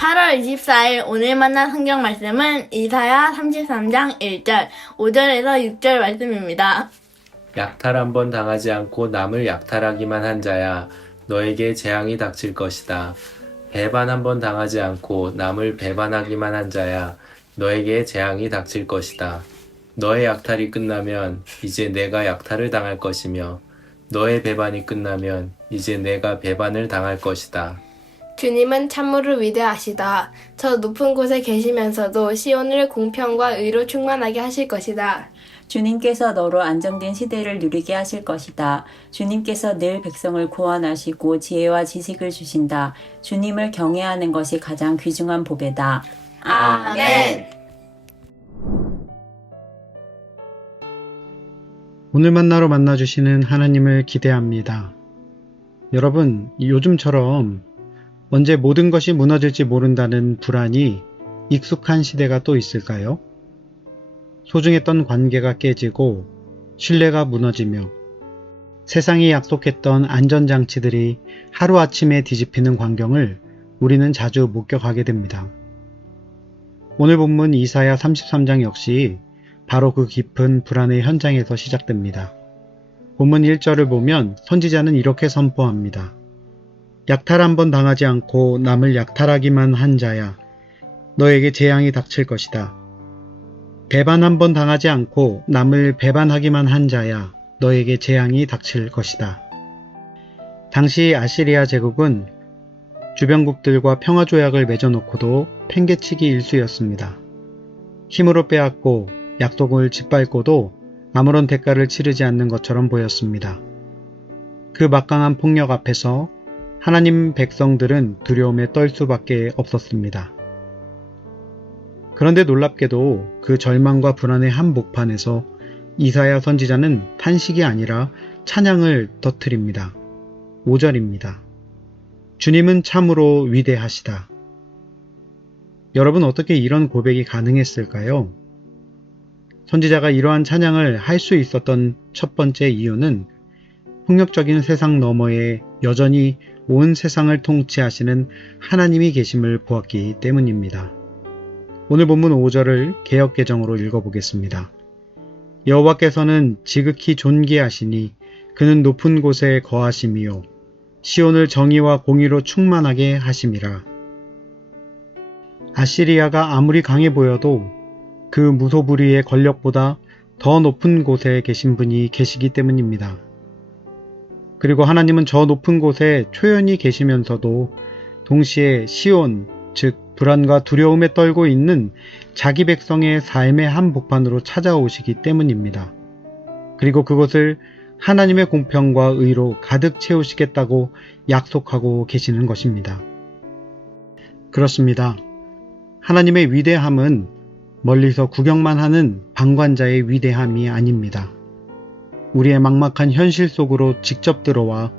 8월 24일 오늘 만난 성경 말씀은 이사야 33장 1절, 5절에서 6절 말씀입니다. 약탈 한 번 당하지 않고 남을 약탈하기만 한 자야, 너에게 재앙이 닥칠 것이다. 배반 한 번 당하지 않고 남을 배반하기만 한 자야, 너에게 재앙이 닥칠 것이다. 너의 약탈이 끝나면 이제 내가 약탈을 당할 것이며, 너의 배반이 끝나면 이제 내가 배반을 당할 것이다. 주님은 참으로 위대하시다. 저 높은 곳에 계시면서도 시온을 공평과 의로 충만하게 하실 것이다. 주님께서 너로 안정된 시대를 누리게 하실 것이다. 주님께서 늘 백성을 구원하시고 지혜와 지식을 주신다. 주님을 경외하는 것이 가장 귀중한 복이다. 아멘. 오늘 만나러 만나주시는 하나님을 기대합니다. 여러분, 요즘처럼 언제 모든 것이 무너질지 모른다는 불안이 익숙한 시대가 또 있을까요? 소중했던 관계가 깨지고 신뢰가 무너지며 세상이 약속했던 안전장치들이 하루아침에 뒤집히는 광경을 우리는 자주 목격하게 됩니다. 오늘 본문 이사야 33장 역시 바로 그 깊은 불안의 현장에서 시작됩니다. 본문 1절을 보면 선지자는 이렇게 선포합니다. 약탈 한 번 당하지 않고 남을 약탈하기만 한 자야, 너에게 재앙이 닥칠 것이다. 배반 한 번 당하지 않고 남을 배반하기만 한 자야, 너에게 재앙이 닥칠 것이다. 당시 아시리아 제국은 주변국들과 평화조약을 맺어놓고도 팽개치기 일쑤였습니다. 힘으로 빼앗고 약속을 짓밟고도 아무런 대가를 치르지 않는 것처럼 보였습니다. 그 막강한 폭력 앞에서 하나님 백성들은 두려움에 떨 수밖에 없었습니다. 그런데 놀랍게도 그 절망과 불안의 한복판에서 이사야 선지자는 탄식이 아니라 찬양을 터뜨립니다. 5절입니다. 주님은 참으로 위대하시다. 여러분, 어떻게 이런 고백이 가능했을까요? 선지자가 이러한 찬양을 할 수 있었던 첫 번째 이유는 폭력적인 세상 너머에 여전히 온 세상을 통치하시는 하나님이 계심을 보았기 때문입니다. 오늘 본문 5절을 개역개정으로 읽어보겠습니다. 여호와께서는 지극히 존귀하시니 그는 높은 곳에 거하심이요 시온을 정의와 공의로 충만하게 하심이라. 아시리아가 아무리 강해 보여도 그 무소불위의 권력보다 더 높은 곳에 계신 분이 계시기 때문입니다. 그리고 하나님은 저 높은 곳에 초연히 계시면서도 동시에 시온, 즉 불안과 두려움에 떨고 있는 자기 백성의 삶의 한복판으로 찾아오시기 때문입니다. 그리고 그것을 하나님의 공평과 의로 가득 채우시겠다고 약속하고 계시는 것입니다. 그렇습니다. 하나님의 위대함은 멀리서 구경만 하는 방관자의 위대함이 아닙니다. 우리의 막막한 현실 속으로 직접 들어와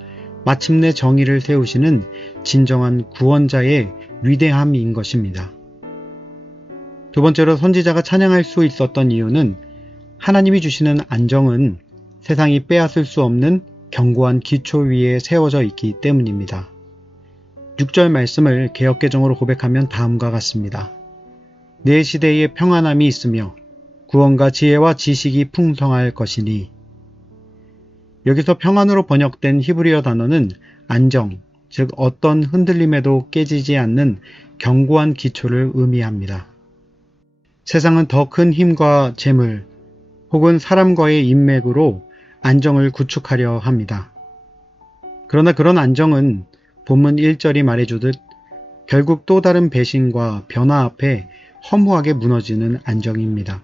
마침내 정의를 세우시는 진정한 구원자의 위대함인 것입니다. 두 번째로 선지자가 찬양할 수 있었던 이유는 하나님이 주시는 안정은 세상이 빼앗을 수 없는 견고한 기초 위에 세워져 있기 때문입니다. 6절 말씀을 개역개정으로 고백하면 다음과 같습니다. 내 시대에 평안함이 있으며 구원과 지혜와 지식이 풍성할 것이니. 여기서 평안으로 번역된 히브리어 단어는 안정, 즉 어떤 흔들림에도 깨지지 않는 견고한 기초를 의미합니다. 세상은 더 큰 힘과 재물 혹은 사람과의 인맥으로 안정을 구축하려 합니다. 그러나 그런 안정은 본문 1절이 말해주듯 결국 또 다른 배신과 변화 앞에 허무하게 무너지는 안정입니다.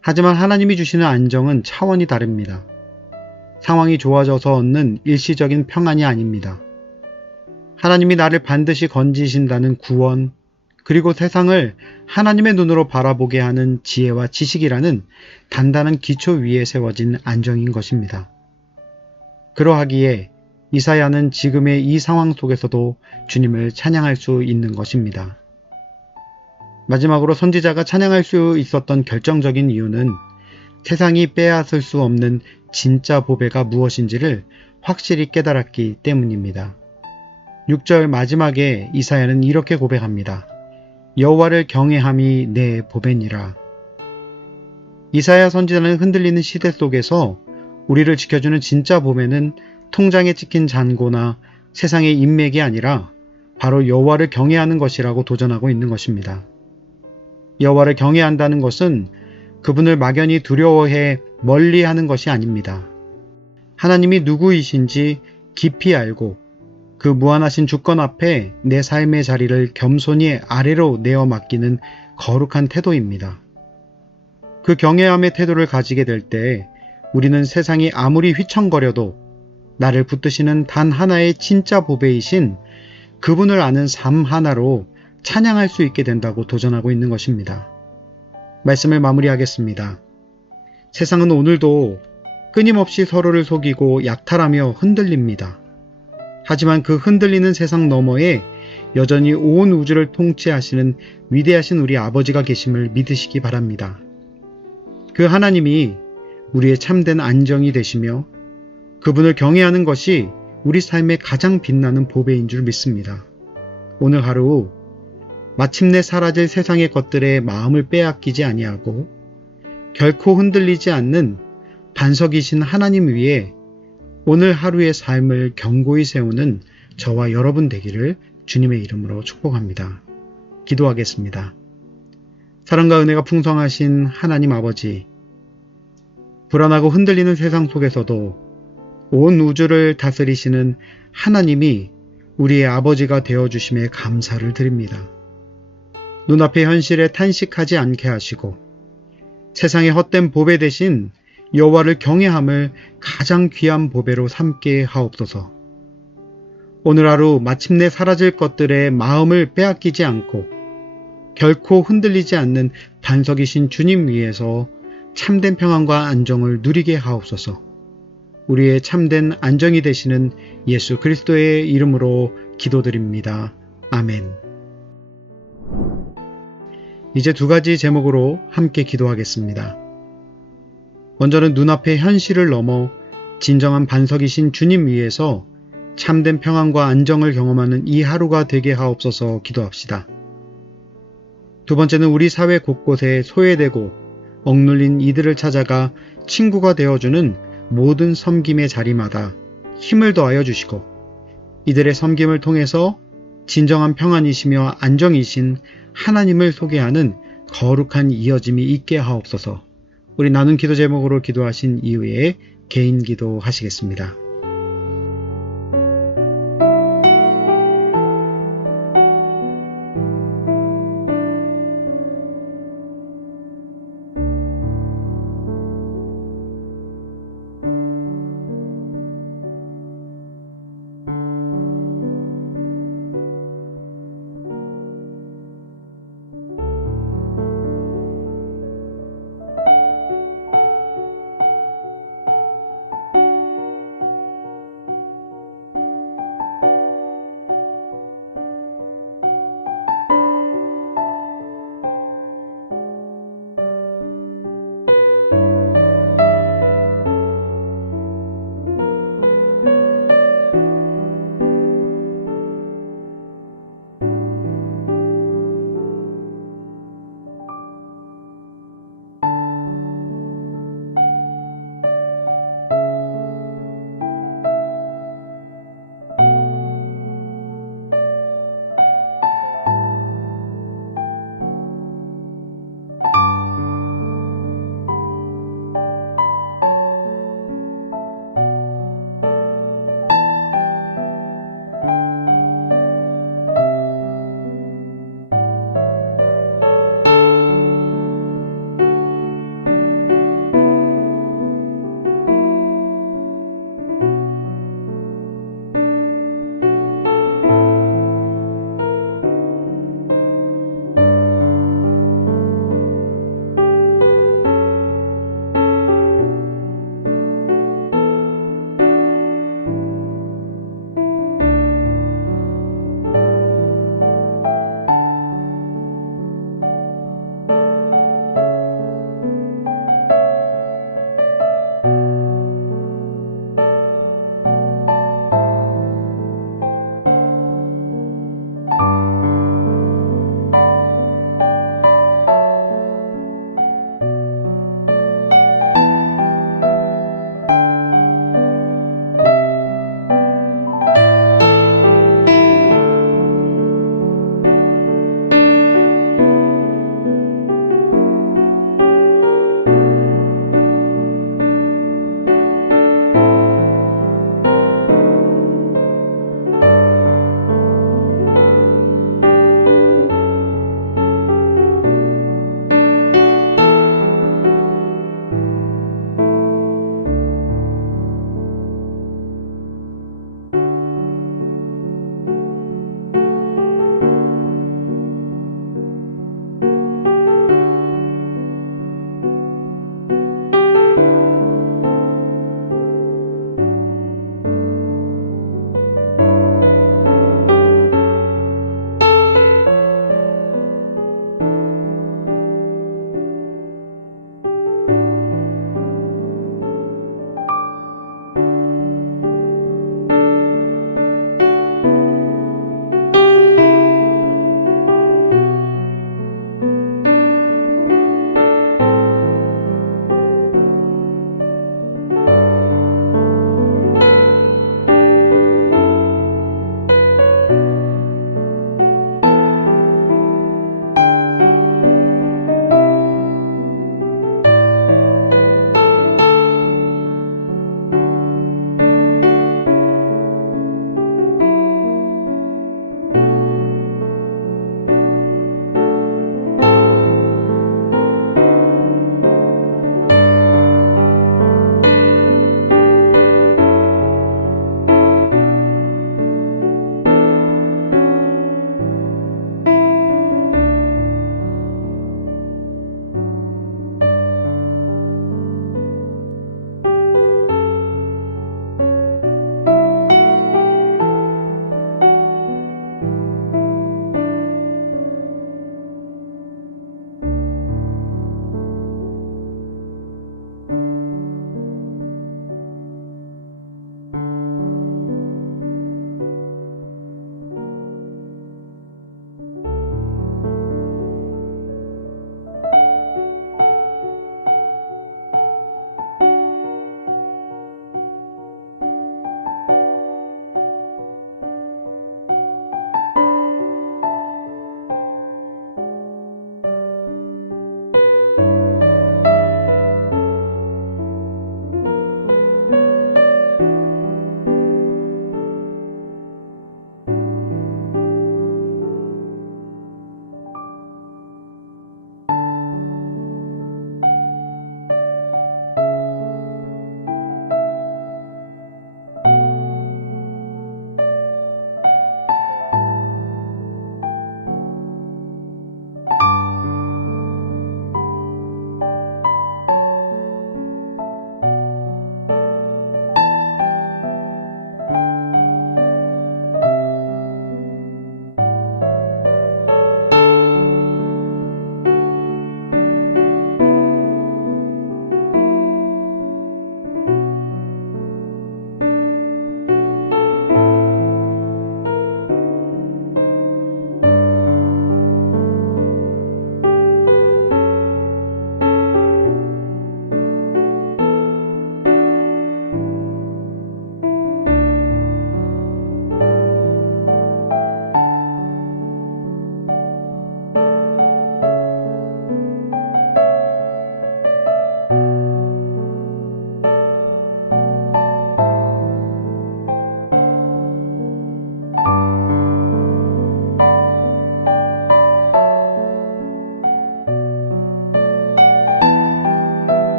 하지만 하나님이 주시는 안정은 차원이 다릅니다. 상황이 좋아져서 얻는 일시적인 평안이 아닙니다. 하나님이 나를 반드시 건지신다는 구원, 그리고 세상을 하나님의 눈으로 바라보게 하는 지혜와 지식이라는 단단한 기초 위에 세워진 안정인 것입니다. 그러하기에 이사야는 지금의 이 상황 속에서도 주님을 찬양할 수 있는 것입니다. 마지막으로 선지자가 찬양할 수 있었던 결정적인 이유는 세상이 빼앗을 수 없는 진짜 보배가 무엇인지를 확실히 깨달았기 때문입니다. 6절 마지막에 이사야는 이렇게 고백합니다. 여호와를 경외함이 내 보배니라. 이사야 선지자는 흔들리는 시대 속에서 우리를 지켜주는 진짜 보배는 통장에 찍힌 잔고나 세상의 인맥이 아니라 바로 여호와를 경외하는 것이라고 도전하고 있는 것입니다. 여호와를 경외한다는 것은 그분을 막연히 두려워해 멀리하는 것이 아닙니다. 하나님이 누구이신지 깊이 알고 그 무한하신 주권 앞에 내 삶의 자리를 겸손히 아래로 내어 맡기는 거룩한 태도입니다. 그 경외함의 태도를 가지게 될 때 우리는 세상이 아무리 휘청거려도 나를 붙드시는 단 하나의 진짜 보배이신 그분을 아는 삶 하나로 찬양할 수 있게 된다고 도전하고 있는 것입니다. 말씀을 마무리하겠습니다. 세상은 오늘도 끊임없이 서로를 속이고 약탈하며 흔들립니다. 하지만 그 흔들리는 세상 너머에 여전히 온 우주를 통치하시는 위대하신 우리 아버지가 계심을 믿으시기 바랍니다. 그 하나님이 우리의 참된 안정이 되시며 그분을 경외하는 것이 우리 삶의 가장 빛나는 보배인 줄 믿습니다. 오늘 하루 마침내 사라질 세상의 것들에 마음을 빼앗기지 아니하고 결코 흔들리지 않는 반석이신 하나님 위에 오늘 하루의 삶을 견고히 세우는 저와 여러분 되기를 주님의 이름으로 축복합니다. 기도하겠습니다. 사랑과 은혜가 풍성하신 하나님 아버지, 불안하고 흔들리는 세상 속에서도 온 우주를 다스리시는 하나님이 우리의 아버지가 되어주심에 감사를 드립니다. 눈앞의 현실에 탄식하지 않게 하시고 세상의 헛된 보배 대신 여호와를 경외함을 가장 귀한 보배로 삼게 하옵소서. 오늘 하루 마침내 사라질 것들에 마음을 빼앗기지 않고 결코 흔들리지 않는 반석이신 주님 위에서 참된 평안과 안정을 누리게 하옵소서. 우리의 참된 안정이 되시는 예수 그리스도의 이름으로 기도드립니다. 아멘. 이제 두 가지 제목으로 함께 기도하겠습니다. 먼저는 눈앞의 현실을 넘어 진정한 반석이신 주님 위에서 참된 평안과 안정을 경험하는 이 하루가 되게 하옵소서 기도합시다. 두 번째는 우리 사회 곳곳에 소외되고 억눌린 이들을 찾아가 친구가 되어주는 모든 섬김의 자리마다 힘을 더하여 주시고 이들의 섬김을 통해서 진정한 평안이시며 안정이신 하나님을 소개하는 거룩한 이어짐이 있게 하옵소서. 우리 나눈 기도 제목으로 기도하신 이후에 개인 기도 하시겠습니다.